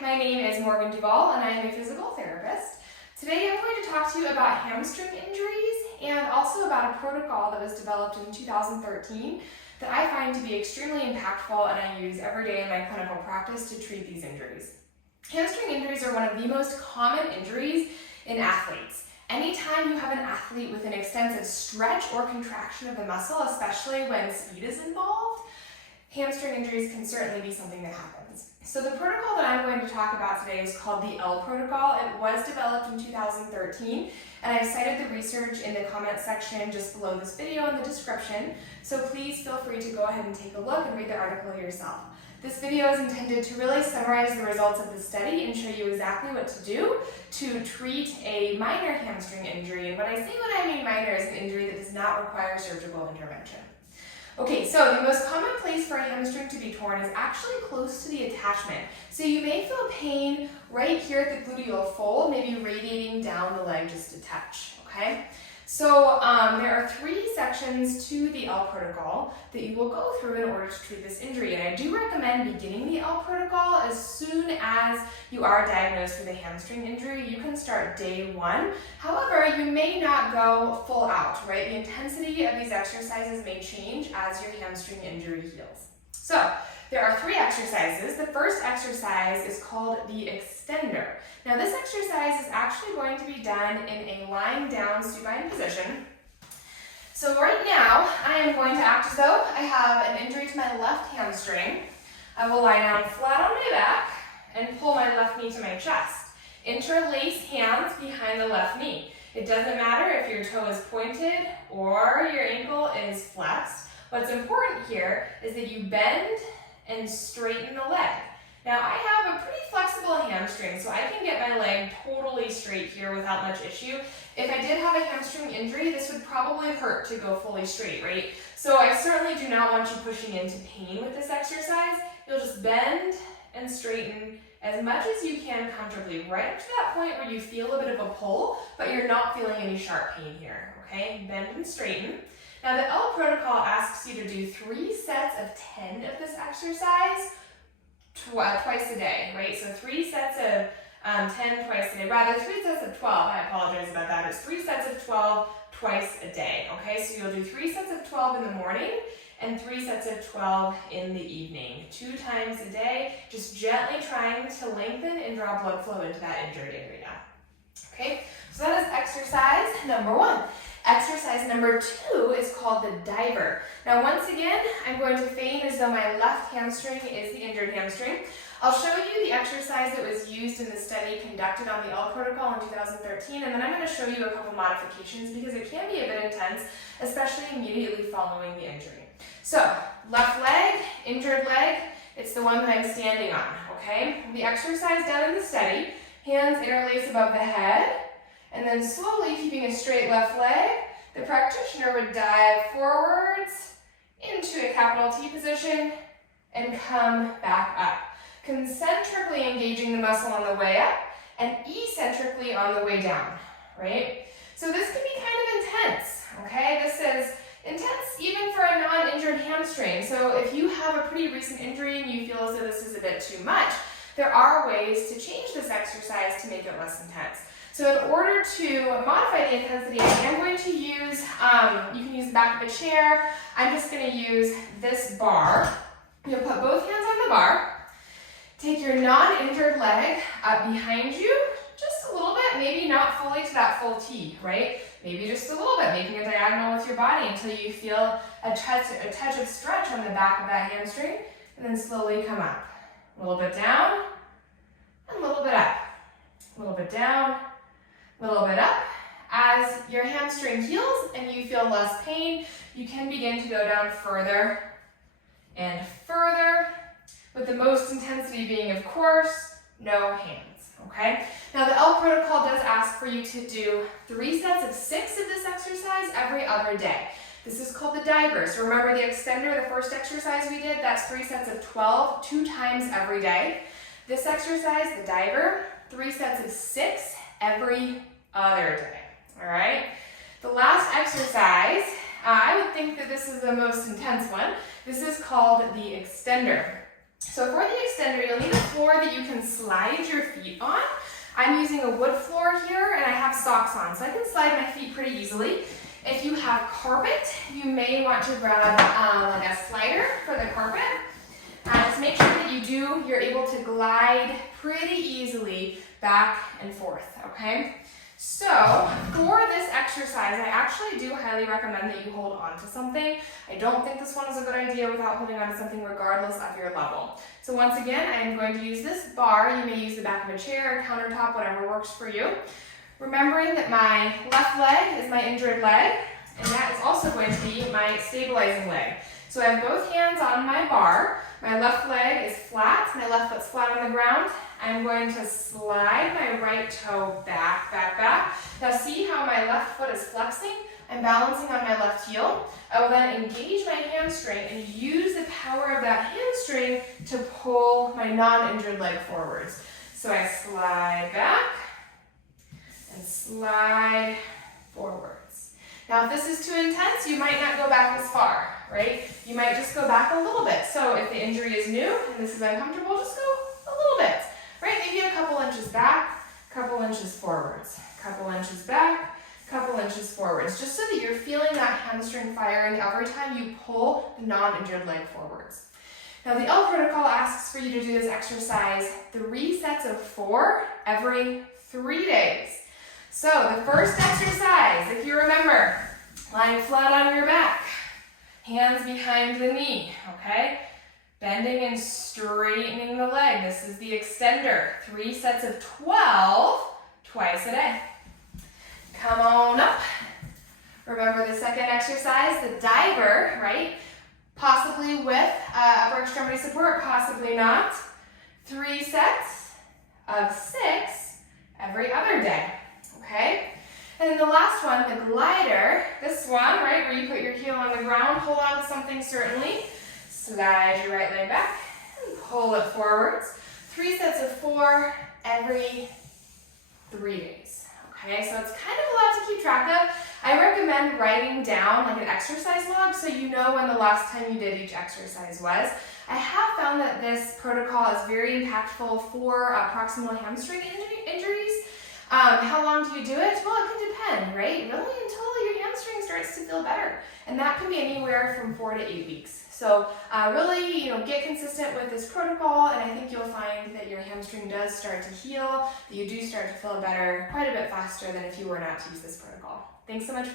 my name is Duval and I am a physical therapist. Today I'm going to talk to you about hamstring injuries and also about a protocol that was developed in 2013 that I find to be extremely impactful and I use every day in my clinical practice to treat these injuries. Hamstring injuries are one of the most common injuries in athletes. Anytime you have an athlete with an extensive stretch or contraction of the muscle, especially when speed is involved, hamstring injuries can certainly be something that happens. So the protocol that I'm going to talk about today is called the L protocol. It was developed in 2013, and I've cited the research in the comment section just below this video in the description, so please feel free to go ahead and take a look and read the article yourself. This video is intended to really summarize the results of the study and show you exactly what to do to treat a minor hamstring injury. And when I mean minor is an injury that does not require surgical intervention. Okay, so the most common place for a hamstring to be torn is actually close to the attachment. So you may feel pain right here at the gluteal fold, maybe radiating down the leg just a touch, okay? So there are 3 sections to the L protocol that you will go through in order to treat this injury. And I do recommend beginning the L protocol as soon as you are diagnosed with a hamstring injury. You can start day 1. However, you may not go full out, right? The intensity of these exercises may change as your hamstring injury heals. So there are 3 exercises. The first exercise is called the extender. Now this exercise is actually going to be done in a lying down supine position. So right now, I am going to act as though I have an injury to my left hamstring. I will lie down flat on my back and pull my left knee to my chest. Interlace hands behind the left knee. It doesn't matter if your toe is pointed or your ankle is flexed. What's important here is that you bend and straighten the leg. Now I have a pretty flexible hamstring, so I can get my leg totally straight here without much issue. If I did have a hamstring injury, this would probably hurt to go fully straight, right? So I certainly do not want you pushing into pain with this exercise. You'll just bend and straighten as much as you can comfortably, right up to that point where you feel a bit of a pull, but you're not feeling any sharp pain here, okay? Bend and straighten. Now the L protocol asks you to do 3 sets of 10 of this exercise twice a day, right? So 3 sets of 10 twice a day, rather 3 sets of 12, I apologize about that. It's 3 sets of 12 twice a day, okay? So you'll do 3 sets of 12 in the morning and 3 sets of 12 in the evening, 2 times a day, just gently trying to lengthen and draw blood flow into that injured area, okay? So that is exercise number 1. Exercise number 2 is called the diver. Now once again, I'm going to feign as though my left hamstring is the injured hamstring. I'll show you the exercise that was used in the study conducted on the L protocol in 2013, and then I'm going to show you a couple modifications because it can be a bit intense, especially immediately following the injury. So, left leg, injured leg, it's the one that I'm standing on, okay? The exercise done in the study, hands interlace above the head, and then slowly keeping a straight left leg, the practitioner would dive forwards into a capital T position and come back up, concentrically engaging the muscle on the way up and eccentrically on the way down, right? So this can be kind of intense, okay? This is intense even for a non-injured hamstring. So if you have a pretty recent injury and you feel as though this is a bit too much, there are ways to change this exercise to make it less intense. So in order to modify the intensity, I am going to use, you can use the back of a chair. I'm just going to use this bar. You'll put both hands on the bar. Take your non-injured leg up behind you, just a little bit, maybe not fully to that full T, right? Maybe just a little bit, making a diagonal with your body until you feel a touch of stretch on the back of that hamstring, and then slowly come up. A little bit down, and a little bit up. A little bit down, a little bit up. As your hamstring heals and you feel less pain, you can begin to go down further and further, with the most intensity being, of course, no hands, okay? Now the L protocol does ask for you to do 3 sets of 6 of this exercise every other day. This is called the diver. So remember the extender, the first exercise we did, that's 3 sets of 12, 2 times every day. This exercise, the diver, 3 sets of 6 every other day, all right? The last exercise, I would think that this is the most intense one. This is called the extender. So for the extender, you'll need a floor that you can slide slide your feet on. I'm using a wood floor here and I have socks on, so I can slide my feet pretty easily. If you have carpet, you may want to grab like a slider for the carpet. Just make sure that you're able to glide pretty easily back and forth, okay? So for this exercise, I actually do highly recommend that you hold on to something. I don't think this one is a good idea without holding on to something regardless of your level. So once again, I am going to use this bar. You may use the back of a chair, a countertop, whatever works for you. Remembering that my left leg is my injured leg, and that is also going to be my stabilizing leg. So I have both hands on my bar. My left leg is flat, my left foot's flat on the ground. I'm going to slide my right toe back, back, back. Now see how my left foot is flexing? I'm balancing on my left heel. I will then engage my hamstring and use the power of that hamstring to pull my non-injured leg forwards. So I slide back and slide forwards. Now if this is too intense, you might not go back as far, right? You might just go back a little bit. So if the injury is new and this is uncomfortable, just go a little bit, right? Maybe a couple inches back, couple inches forwards, couple inches back, couple inches forwards, just so that you're feeling that hamstring firing every time you pull the non-injured leg forwards. Now the L protocol asks for you to do this exercise 3 sets of 4 every 3 days. So the first exercise, if you remember, lying flat on your back, hands behind the knee, okay? Bending and straightening the leg. This is the extender. 3 sets of 12 twice a day. Come on up. Remember the second exercise, the diver, right? Possibly with upper extremity support, possibly not. 3 sets of 6 every other day, okay? And then the last one, the glider, this one, right, where you put your heel on the ground, hold on to something certainly, slide your right leg back, and pull it forwards. 3 sets of 4 every 3 days, okay? So it's kind of a lot to keep track of. I recommend writing down like an exercise log so you know when the last time you did each exercise was. I have found that this protocol is very impactful for proximal hamstring injuries. How long do you do it? Well, it can depend, right? Really until your hamstring starts to feel better. And that can be anywhere from 4 to 8 weeks. So really, get consistent with this protocol, and I think you'll find that your hamstring does start to heal, that you do start to feel better quite a bit faster than if you were not to use this protocol. Thanks so much.